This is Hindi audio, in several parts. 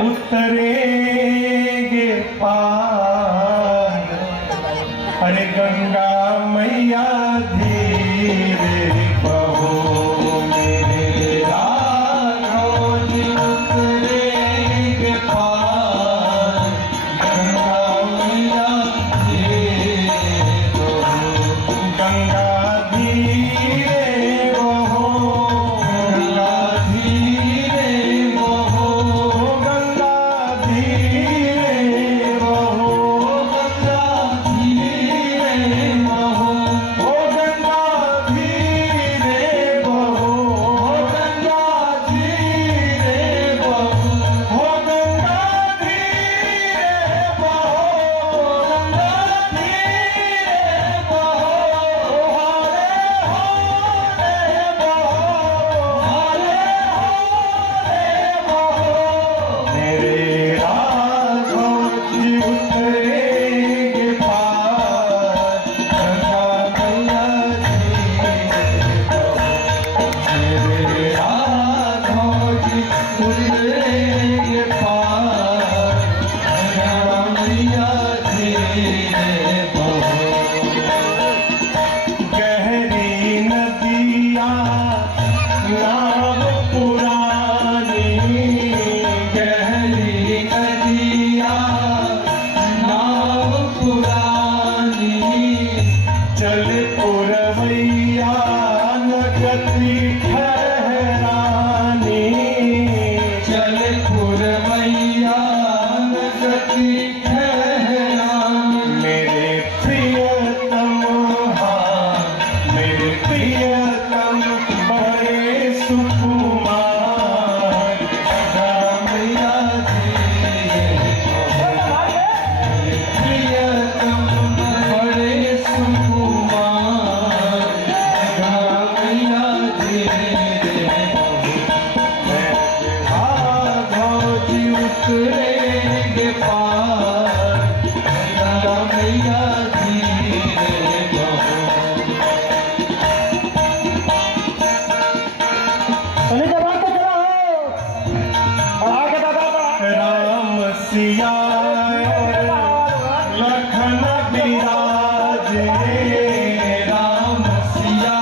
उतरेंगे पार, अरे गंगा मैया धीरे बहो मेरे राघव जी, उतरेंगे पार, गंगा मैया धीरे बहो, गंगा धीरे बहो, गंगा धीरे बहो, गंगा धीरे बहो, गंगा धीरे बहो, ओ गंगा धीरे बहो, गंगा धीरे बहो, ओ गंगा धीरे बहो, गंगा धीरे बहो, हरे हरे बहो, हरे हरे बहो, मेरे राघव जी उतरेंगे पार, गंगा मैया धीरे बहो, मेरे राघव जी उतरेंगे पार, गंगा मैया धीरे बहो, गहरी नदियाँ नाव पुरानी, गहरी नदियाँ नाव पुरानी, चले पुरवैया नगति ठहरानी, चले पुरवैया नगति ठहरानी, मेरे प्रियतम हाँ, मेरे प्रियतम बड़े सुकुमार, गंगा मैया धीरे बहो, मेरे प्रियतम बड़े सुकुमार, गंगा मैया धीरे बहो, मेरे राघव जी उतरेंगे पार, गंगा मैया धीरे बहो। राम सिया लखन बिराजे, राम सिया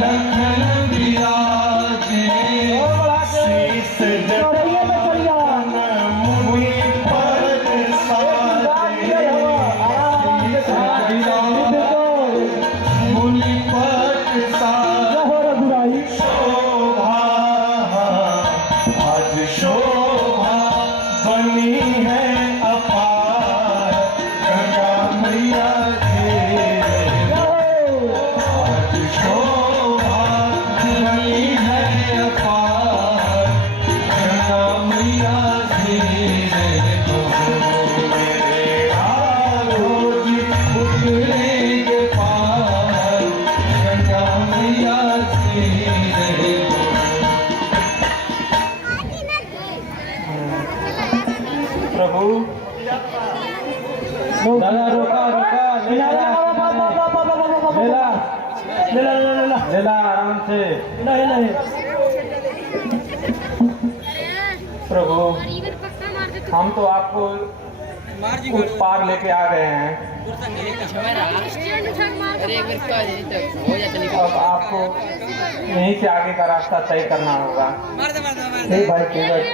लखन बिराजे, शीश जटान मुनि पर साजे, शीश जटान मुनि पर साजे, शोभा आज शोभा बनी है अपार, गंगा मैया धीरे बहो, आज शोभा बनी है अपार, गंगा मैया धीरे बहो, मेरे राघव जी उतरेंगे पार, गंगा मैया धीरे बहो। प्रभु दादा रोका रोका लेला लेला लेला लेला आराम से प्रभु, हम तो आपको कुछ पार लेके आ गए हैं, अब आपको यहीं से आगे का रास्ता तय करना होगा। हे भाई केवट,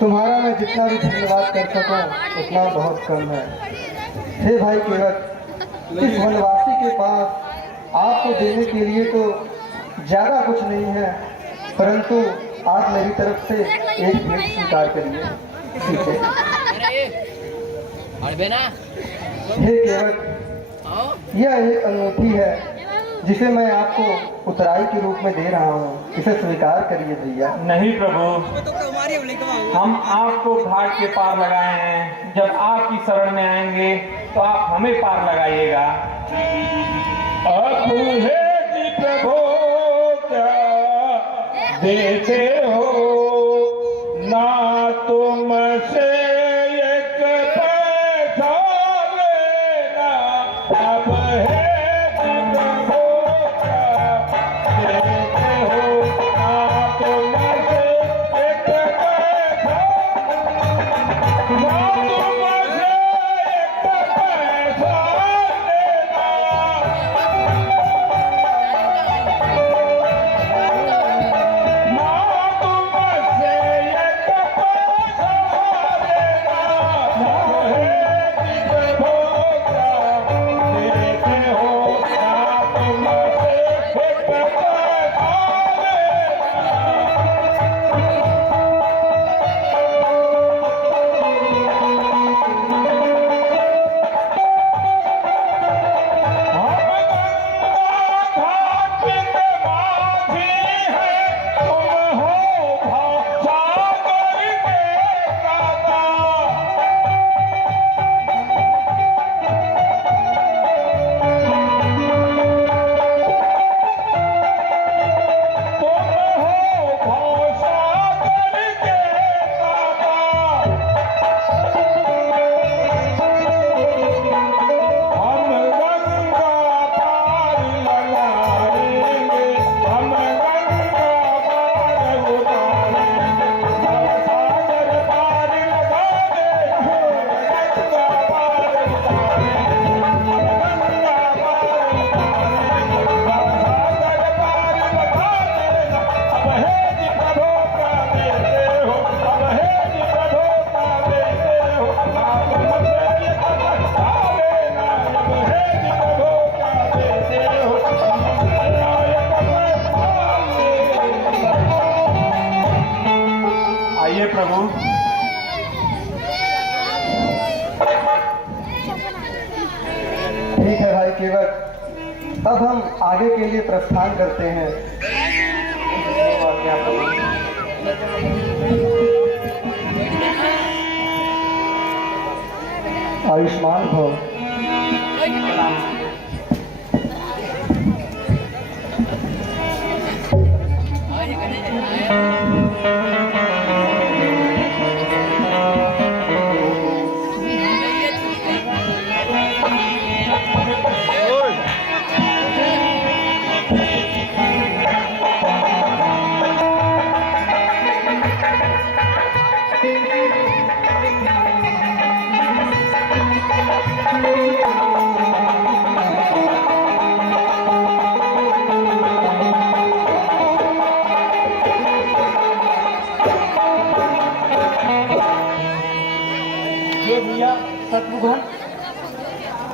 तुम्हारा मैं जितना भी धन्यवाद कर सकूं उतना बहुत कम है। हे भाई केवट, इस वनवासी के पास आपको देने के लिए तो ज़्यादा कुछ नहीं है, परंतु आप मेरी तरफ से एक भेंट स्वीकार करिए, ठीक है? हे केवट, यह एक अंगूठी है जिसे मैं आपको उत्तराई के रूप में दे रहा हूँ, इसे स्वीकार करिए भैया। नहीं प्रभु, हम आपको घाट के पार लगाए हैं, जब आपकी शरण में आएंगे तो आप हमें पार लगाइएगा। अब है जी प्रभु क्या देते हो, ना तुमसे एक केवट, अब हम आगे के लिए प्रस्थान करते हैं। आयुष्मान भव। भैया शत्रुघ्न,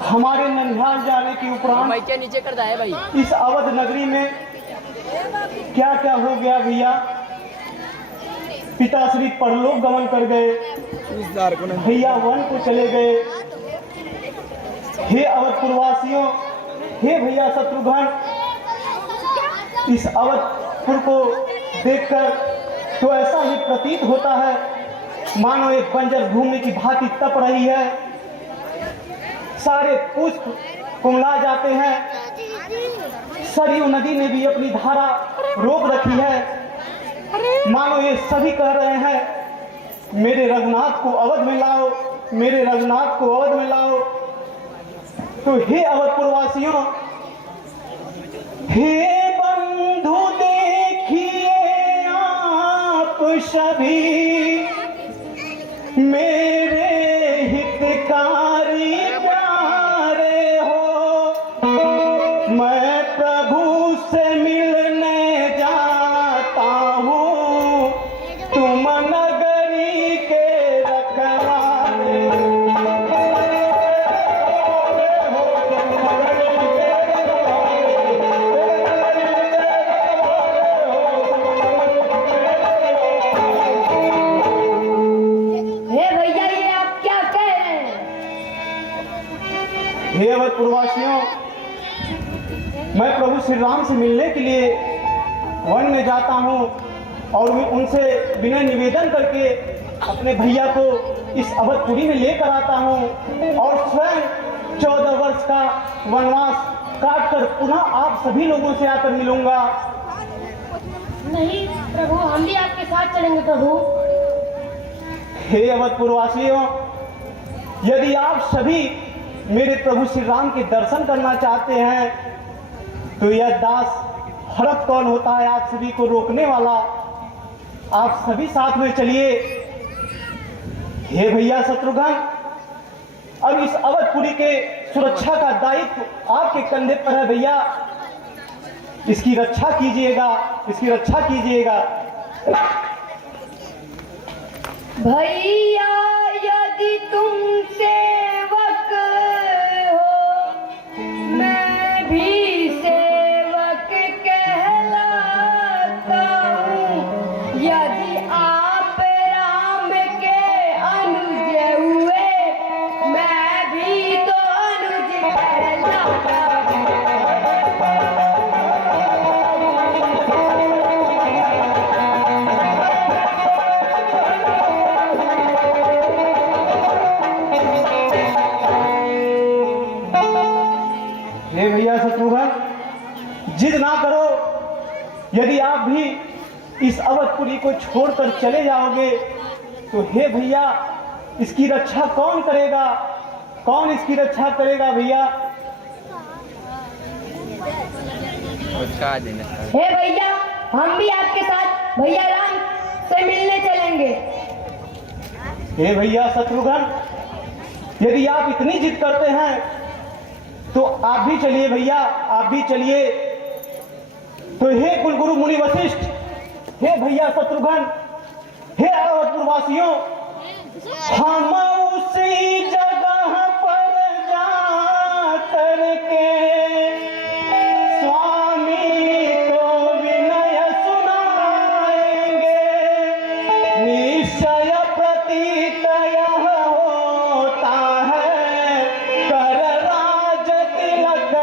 हमारे ननिहाल जाने के उपरांत नीचे कर है भाई। इस अवध नगरी में क्या क्या हो गया भैया। पिताश्री परलोक गमन कर गए, भैया वन को चले गए। हे अवधपुरवासियों, हे भैया शत्रुघ्न, इस अवधपुर को देखकर तो ऐसा ही प्रतीत होता है मानो एक बंजर भूमि की भांति तप रही है। सारे पुष्प कुमला जाते हैं। सरयू नदी ने भी अपनी धारा रोक रखी है। मानो ये सभी कह रहे हैं मेरे रघुनाथ को अवध में लाओ, मेरे रघुनाथ को अवध में लाओ। तो हे अवधपुरवासियों, हे बंधु देखिए आप सभी मेरे हितकारी प्यारे हो। मैं प्रभु से मिलने जाता हूँ, तुम नगरी के रखवाले हे अवधपुरवासियों, मैं प्रभु श्री राम से मिलने के लिए वन में जाता हूँ और मैं उनसे विनय निवेदन करके अपने भैया को इस अवधपुरी में लेकर आता हूँ और स्वयं 14 वर्ष का वनवास काट कर पुनः आप सभी लोगों से आकर मिलूंगा। नहीं प्रभु, हम भी आपके साथ चलेंगे प्रभु। हे अवधपुरवासियों, यदि आप सभी मेरे प्रभु श्री राम के दर्शन करना चाहते हैं तो यह दास हरत कौन होता है आप सभी को रोकने वाला। आप सभी साथ में चलिए। हे भैया शत्रुघ्न, अब इस अवधपुरी के सुरक्षा का दायित्व आपके कंधे पर है भैया। इसकी रक्षा कीजिएगा, इसकी रक्षा कीजिएगा। भैया यदि तुम सेवक हो, मैं भी सेवक कहलाता हूँ। यदि आप राम के अनुज हुए, मैं भी तो अनुज कहलाता हूँ। हे भैया शत्रुघ्न, जिद ना करो। यदि आप भी इस अवधपुरी को छोड़कर चले जाओगे तो हे भैया, इसकी रक्षा कौन करेगा? कौन इसकी रक्षा करेगा भैया? हे भैया, हम भी आपके साथ भैया राम से मिलने चलेंगे। हे भैया शत्रुघ्न, यदि आप इतनी जिद करते हैं तो आप भी चलिए भैया, आप भी चलिए। तो हे कुलगुरु मुनि वशिष्ठ, हे भैया शत्रुघ्न, हे अवधपुरवासियों, हम उसी जगह पर जा करके स्वामी को विनय सुनाएंगे। निश्चय प्रतीत यह होता है कर राज तिलक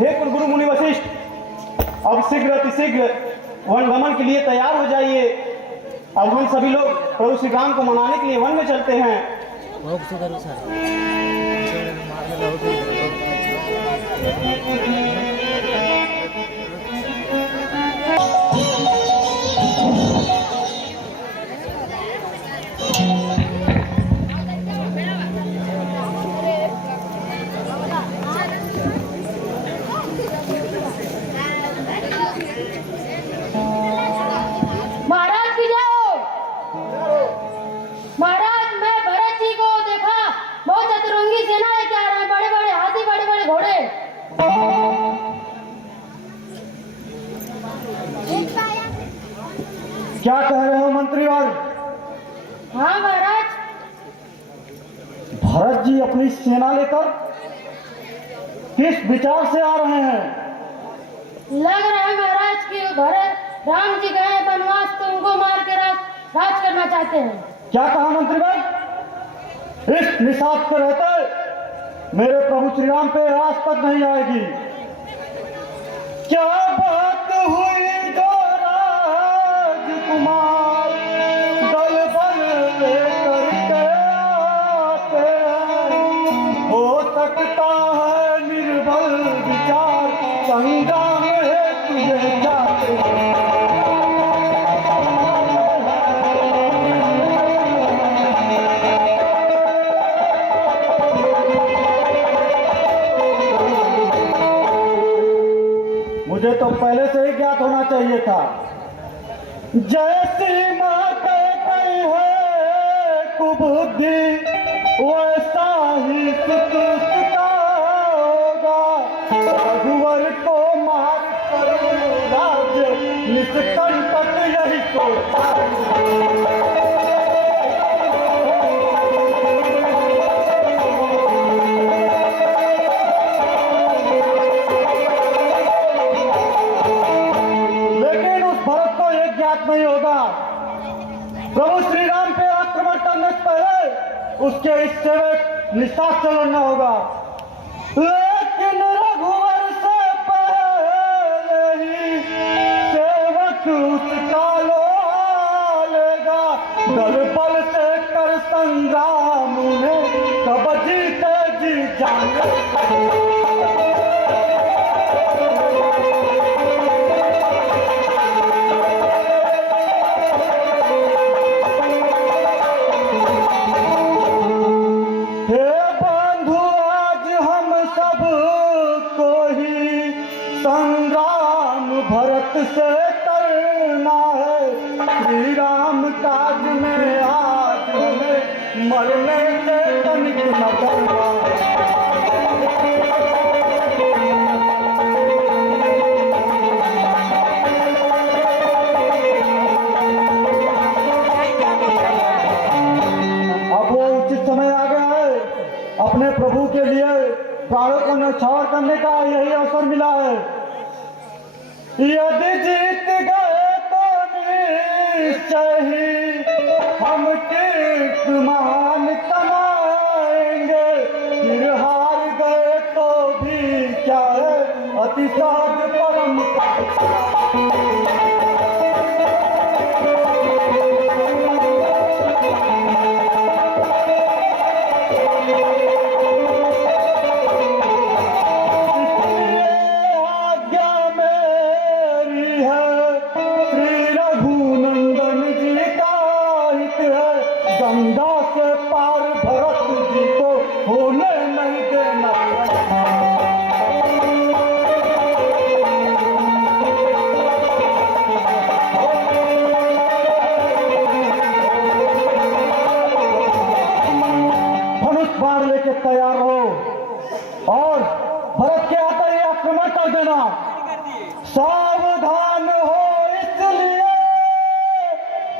हे कुलगुरु मुनि वशिष्ठ, अब शीघ्र अतिशीघ्र वनगमन के लिए तैयार हो जाइए। अब हम सभी लोग प्रभु श्री राम को मनाने के लिए वन में चलते हैं। महाराज की जाओ। महाराज, मैं भरत जी को देखा, बहुत चतुरंगी सेना लेके आ रहे हैं, बड़े बड़े हाथी, बड़े बड़े घोड़े। क्या कह रहे हो मंत्रीवर? हाँ महाराज। भरत जी अपनी सेना लेकर किस विचार से आ रहे हैं? लग रहा है महाराज कि भरत राम जी गए वनवास, तो उनको मार के राज करना चाहते हैं। क्या कहा मंत्रीवर? इस निषाद के रहते मेरे प्रभु श्री राम पे राज तक नहीं आएगी। क्या बात हुई जो राजकुमार दल बल लेकर के आते हैं? हो सकता है निर्बल विचार संग्राम है तुझे जाते हैं। मुझे तो पहले से ही ज्ञात होना चाहिए था। जैसी माँ कहती है कुबुद्धि, वैसा ही सुत सुता होगा। रघुवर को मार कर राज्य निष्कंटक यही सोचता है। नहीं होगा। प्रभु श्री राम पे आक्रमण करने से पहले उसके इस सेवक निषाद से लड़ना होगा। लेकिन रघुवर से पहले ही सेवक उसका लो लेगा। दल बल से कर संग्राम उन्हें कब जीते जी जाने। भरत से करना है श्री राम काज में, आज हमें मरने से तनिक न डरना है। अब वो उचित समय आ गया है। अपने प्रभु के लिए प्राणों को न्यौछावर करने का यही अवसर मिला है। यदि जीत गए तो निश्चय ही हम कीर्तिमान कमाएंगे। फिर हार गए तो भी क्या है, अतिशय परम। तैयार हो और भरत के आते ही आक्रमण कर देना। सावधान हो, इसलिए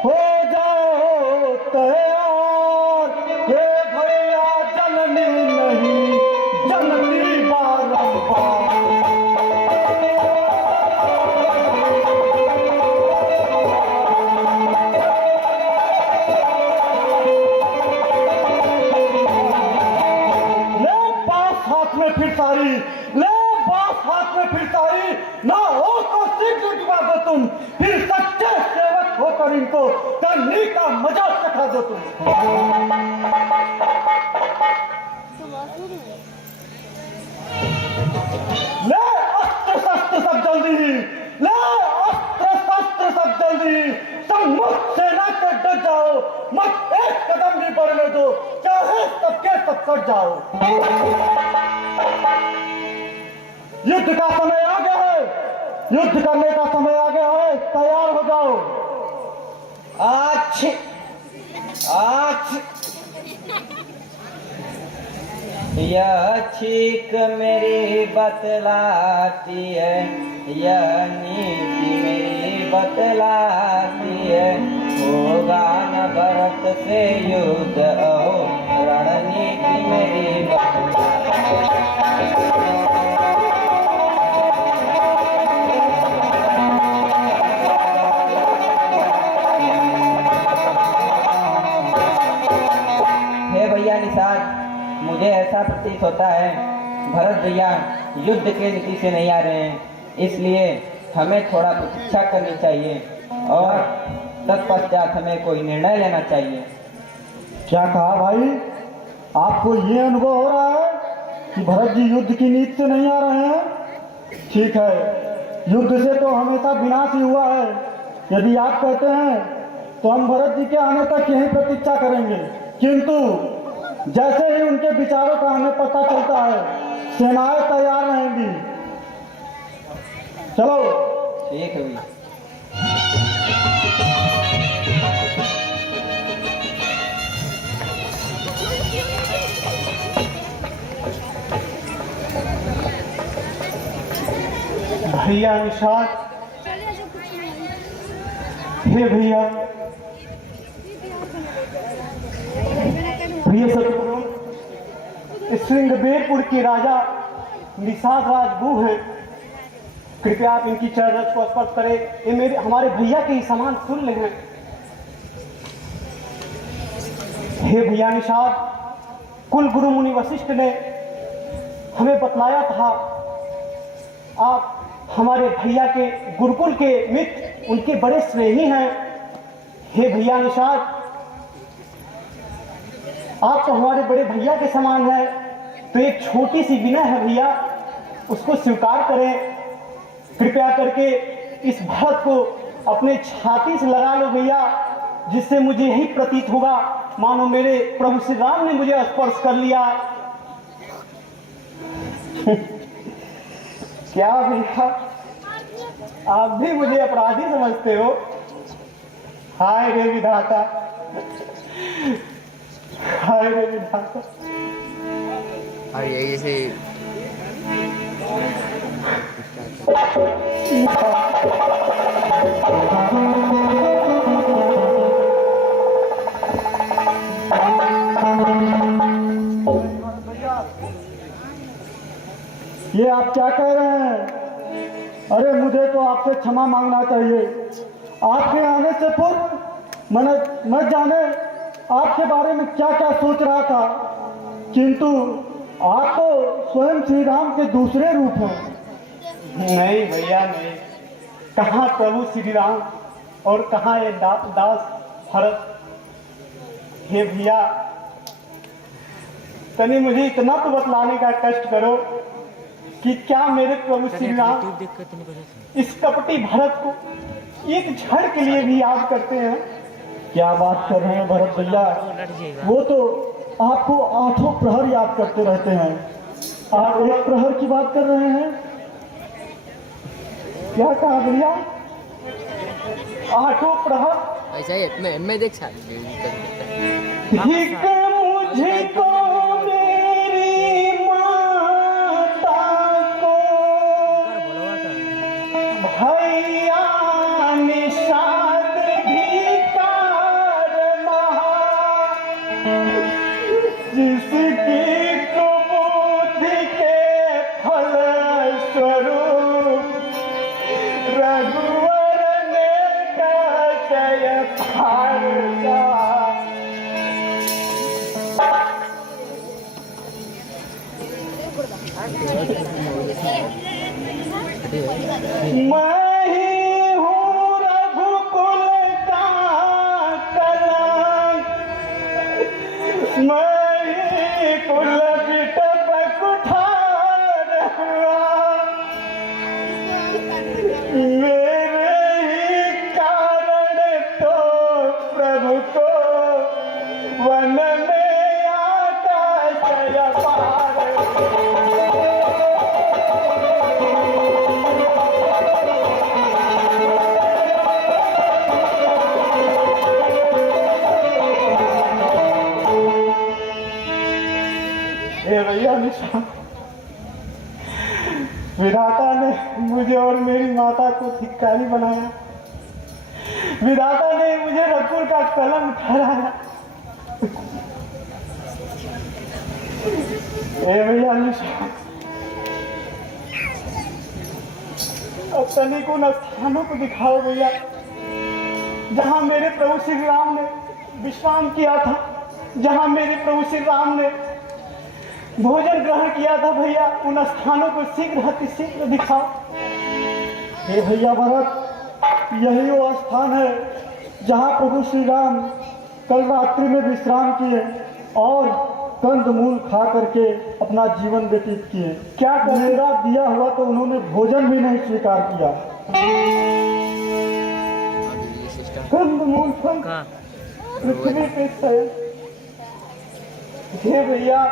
हो जाओ तैयार। ये भैया जननी नहीं जनती बारंबार। फिर सारी ले बात हाथ में फिर सारी ना हो तो शीघ्र जुटा दो तुम, फिर सच्चे सेवक होकर इनको करने का मजा चखा दो तुम। ले अस्त्र शस्त्र सब जल्दी, ले अस्त्र शस्त्र सब जल्दी, सब मुझसे ना कर डर जाओ, मत एक कदम भी बढ़ने दो, चाहे सबके सब कट जाओ। युद्ध का समय आ गया है, युद्ध करने का समय आ गया है, तैयार हो जाओ। आज यह छीक मेरी बतलाती है, यह नीति मेरी बतलाती है, होगा न भरत से युद्ध अहो, रणनीति मेरी भैया निषाद, मुझे ऐसा प्रतीत होता है भरत भैया युद्ध के नीति से नहीं आ रहे हैं, इसलिए हमें थोड़ा प्रतीक्षा करनी चाहिए और तत्पश्चात हमें कोई निर्णय लेना चाहिए। क्या कहा भाई? आपको ये अनुभव हो रहा है कि भरत जी युद्ध की नीति से नहीं आ रहे हैं? ठीक है, युद्ध से तो हमेशा विनाश ही हुआ है। यदि आप कहते हैं तो हम भरत जी के आने तक यही प्रतीक्षा करेंगे, किंतु जैसे ही उनके विचारों का हमें पता चलता है, सेनाएं तैयार रहेंगी। चलो। ठीक है भैया। भैया निषाद, हे भैया सतगुरु, श्रृंगबेरपुर के राजा निषाद राजगु हैं, कृपया आप इनकी चरण को स्पर्श करें। ये हमारे भैया के ही समान तुल्य हैं। हे भैया निषाद, कुल गुरु मुनि वशिष्ठ ने हमें बतलाया था आप हमारे भैया के गुरुकुल के मित्र, उनके बड़े स्नेही हैं। हे भैया निषाद, आप तो हमारे बड़े भैया के समान है, तो एक छोटी सी विनय है भैया, उसको स्वीकार करें। कृपया करके इस भरत को अपने छाती से लगा लो भैया, जिससे मुझे यही प्रतीत होगा मानो मेरे प्रभु श्री राम ने मुझे स्पर्श कर लिया। क्या भैया, आप भी मुझे अपराधी समझते हो? हाय रे विधाता, हाय रे विधाता। और यही से ये आप क्या कह रहे हैं? अरे मुझे तो आपसे क्षमा मांगना चाहिए। आपके आने से पूर्व मैं जाने आपके बारे में क्या क्या सोच रहा था, किंतु आप तो स्वयं श्री राम के दूसरे रूप हैं। नहीं भैया नहीं, कहाँ प्रभु श्री राम और कहाँ ये दास भरत। हे भैया, तनी मुझे इतना तो बतलाने का कष्ट करो कि क्या मेरे प्रभु श्री राम इस कपटी भरत को एक क्षण के लिए भी याद करते हैं? क्या बात कर रहे हैं भरत भैया, वो तो आपको आठों प्रहर याद करते रहते हैं। आप एक प्रहर की बात कर रहे हैं? क्या कहा भैया? आठों प्रहर? ऐसा ही मैं देख सकती मुझे को मेरी माता को भैया निषाद भिकार महा, जिसकी कुबुद्धि के फल स्वरूप रघुवर ने कह फारसा। मैं ही हूँ रघुकुल का कलंक, मैं ही कुल बिटप कुठार हुआ, मेरे ही कारण तो प्रभु को वन में आकाश पार। हे भैया निशा, विधाता ने मुझे और मेरी माता को धिक्कारी बनाया, विधाता ने मुझे रघुकुल का कलंक ठहराया। हे भैया निशा, अब तनिक उन स्थानों को दिखाओ भैया जहां मेरे प्रभु श्री राम ने विश्राम किया था, जहां मेरे प्रभु श्री राम ने भोजन ग्रहण किया था। भैया उन स्थानों को शीघ्र अतिशीघ्र दिखाओ। हे भैया भरत, यही वो स्थान है जहाँ प्रभु श्री राम कल रात्रि में विश्राम किए और कंदमूल खा करके अपना जीवन व्यतीत किए। क्या मेरा दिया हुआ तो उन्होंने भोजन भी नहीं स्वीकार किया। कंदमूल फल पृथ्वी पे शयन। हे भैया,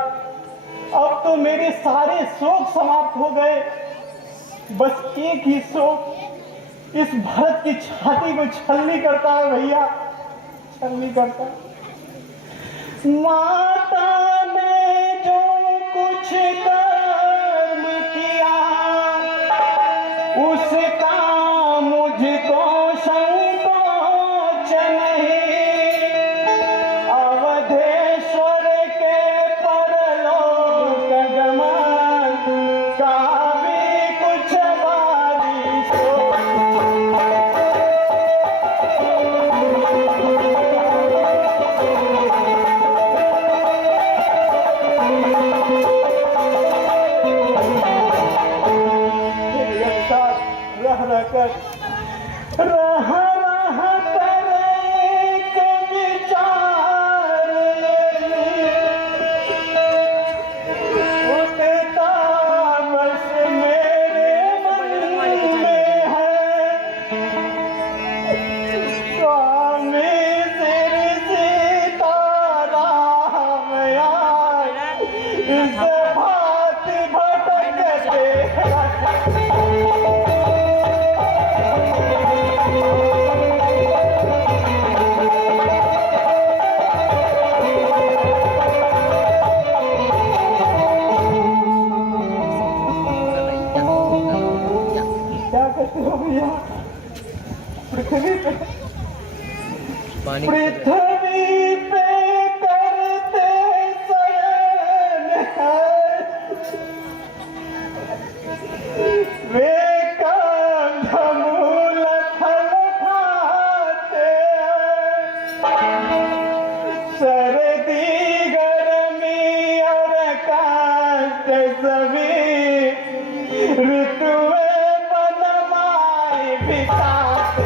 अब तो मेरे सारे शोक समाप्त हो गए, बस एक ही शोक इस भरत की छाती को छलनी करता है भैया, छलनी करता। माता ने जो कुछ कर्म किया उसका मुझको संकोच नहीं, अवधेश्वर के परलोक गमन का भी कुछ बारी सो। रह कर एक विचार उठता बस मेरे मन में है, स्वामी श्री सीताराम आए इस भांति भटकते पृथ्वी पे करते शयन है, वे कंदमूल फल खाते हैं, सर्दी गर्मी और कष्ट सभी ऋतुएं बनमाई बिताते।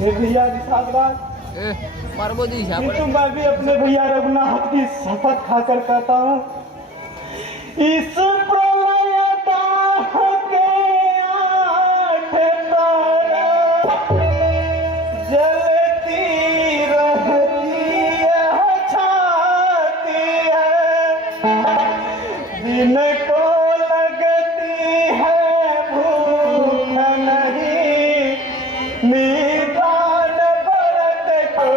भैया किंतु मैं भी अपने भैया रघुनाथ की शपथ खाकर कहता हूँ, इस प्रलय दाह के आठ तारा जलती रहती है छाती है, दिन को लगती है भूख नहीं, निदान भरत को।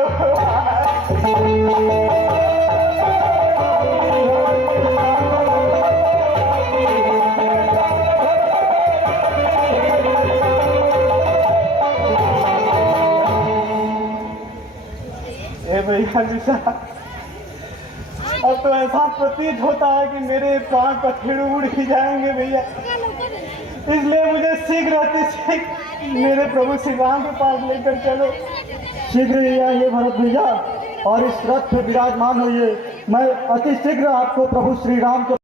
भैया निशा, अब तो ऐसा प्रतीत होता है कि मेरे प्राण पखेरु उड़ ही जाएंगे भैया। इसलिए मुझे शीघ्र अति शीघ्र मेरे प्रभु श्री राम के पास लेकर चलो। शीघ्र ही आइए भरत भैया और इस रथ पे विराजमान होइए। मैं अति शीघ्र आपको प्रभु श्री राम के